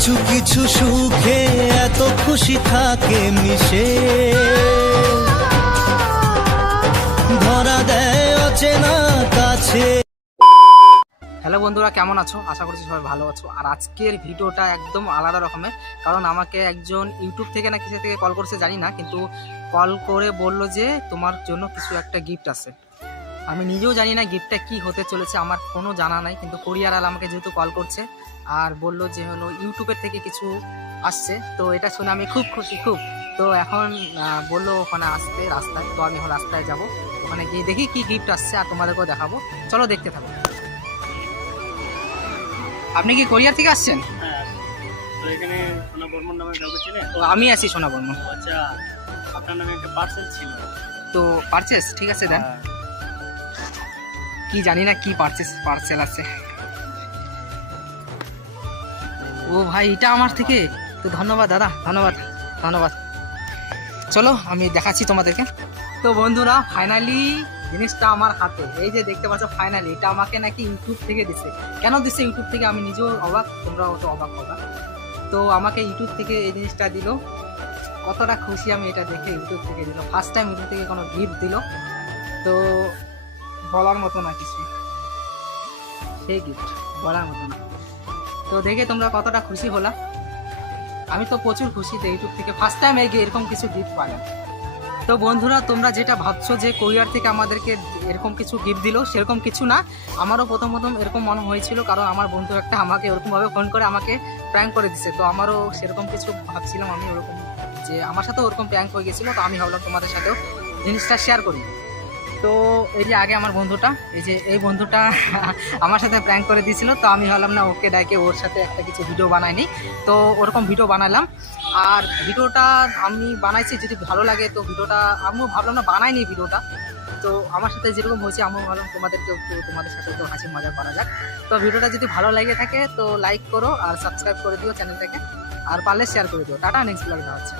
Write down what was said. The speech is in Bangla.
কিছু কিছু সুখে এত খুশি থাকে মিশে, ধরা দেয় অচেনা কাছে। হ্যালো বন্ধুরা, কেমন আছো? আশা করছি সবাই ভালো আছো। আর আজকের ভিডিওটা একদম আলাদা রকমের, কারণ আমাকে একজন ইউটিউব থেকে না কিছু থেকে কল করছে জানি না, কিন্তু কল করে বলল যে তোমার জন্য কিছু একটা গিফট আছে। আমি নিজেও জানি না গিফটটা কি হতে চলেছে, আমার কোনো জানা নাই, কিন্তু কোরিয়ার আল আমাকে যেহেতু কল করছে আর বলল যে হলো ইউটিউবের থেকে কিছু আসছে, তো এটা শুনে আমি খুব খুশি খুব। তো এখন বললো ওখানে আসতে রাস্তায়, তো আমি এখন রাস্তায় যাব, ওখানে গিয়ে দেখি কি গিফট আসছে আর তোমাদেরকেও দেখাবো। চলো দেখতে থাকো। আপনি কি কোরিয়ার থেকে আসছেন? হ্যাঁ, তো এখানে সোনা বর্মন নামে কাউকে চেনে? তো আমি আছি সোনা বর্মন। আচ্ছা, আপনার নামে একটা পার্সেল ছিল। তো পারচেস ঠিক আছে দেন। হ্যাঁ, কি জানি না কি পার্সেল আছে। ও ভাই, এটা আমার থেকে, তো ধন্যবাদ দাদা, ধন্যবাদ ধন্যবাদ। চলো আমি দেখাচ্ছি তোমাদেরকে। তো বন্ধুরা, ফাইনালি জিনিসটা আমার হাতে, এই যে দেখতে পাচ্ছ, ফাইনালি এটা আমাকে নাকি ইউটিউব থেকে দিছে। কেন দিছে ইউটিউব থেকে আমি নিজেও অবাক, তোমরাও তো অবাক হবা। তো আমাকে ইউটিউব থেকে এই জিনিসটা দিল, কতটা খুশি আমি এটা দেখে। ইউটিউব থেকে দিল, ফার্স্ট টাইম ইউটিউব থেকে কোনো গিফট দিল, তো বলার মতো না কিছু, সেই গিফট বলার মতো না। তো দেখে তোমরা কতটা খুশি হলা, আমি তো প্রচুর খুশি যে ইউটিউব থেকে ফার্স্ট টাইম এরকম কিছু গিফট পাইলাম। তো বন্ধুরা, তোমরা যেটা ভাবছো যে কোরিয়ার থেকে আমাদেরকে এরকম কিছু গিফট দিল, সেরকম কিছু না। আমারও প্রথম এরকম মনে হয়েছিল, কারণ আমার বন্ধু একটা আমাকে ওরকমভাবে ফোন করে আমাকে প্র্যাঙ্ক করে দিচ্ছে। তো আমারও সেরকম কিছু ভাবছিলাম, আমি ওরকম যে আমার সাথেও ওরকম প্র্যাঙ্ক হয়ে গেছিলো, তো আমি ভাবলাম তোমাদের সাথেও জিনিসটা শেয়ার করি। তো এই যে আগে আমার বন্ধুটা, এই বন্ধুটা আমার সাথে প্র্যাঙ্ক করে দিয়েছিল, তো আমি ভাবলাম না ওকে ডাকে ওর সাথে একটা কিছু ভিডিও বানাইনি, তো ওরকম ভিডিও বানালাম। আর ভিডিওটা আমি বানাইছি, যদি ভালো লাগে তো ভিডিওটা আমিও ভাবলাম না বানাইনি ভিডিওটা, তো আমার সাথে যেরকম হয়েছে আমিও ভাবলাম তোমাদেরকেও একটু তোমাদের সাথে একটু হাসি মজা করা যাক। তো ভিডিওটা যদি ভালো লাগে থাকে তো লাইক করো আর সাবস্ক্রাইব করে দিও চ্যানেলটাকে, আর পারলে শেয়ার করে দিও। টাটা, নেক্সট ব্লগে দেখা হচ্ছে।